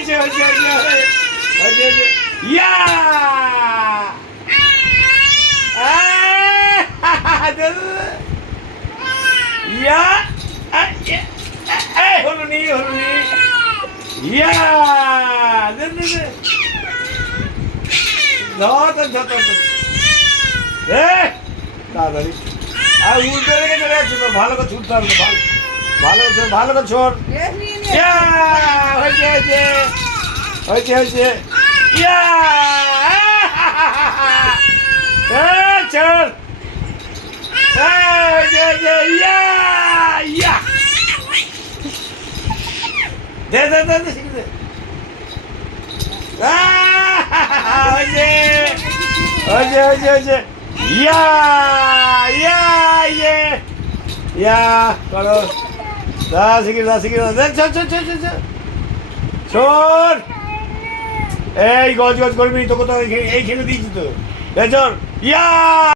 হয়েছে হয়েছে হয়েছে হয়েছে হয়েছে ইয়া ইয়া হলো নি ইয়া তাড়াতাড়ি আর উল্টো রেখে চলে যাচ্ছে তো ভালো করে ছুটতে হবে ভালো ভালো করে ছোট হয়েছে হয়েছে হয়েছে হয়েছে ইয়া চল হয়েছে হয়েছে ইয়া ইয়া দে দে দে দে শিখে দে হয়েছে হয়েছে হয়েছে হয়েছে ইয়া ইয়া ইয়ে ইয়া করো দা শিখে দে চল চল চল চল চল চল এই গজ করবি তোকে তো এই খেলে দিয়েছি তো চল ইয়া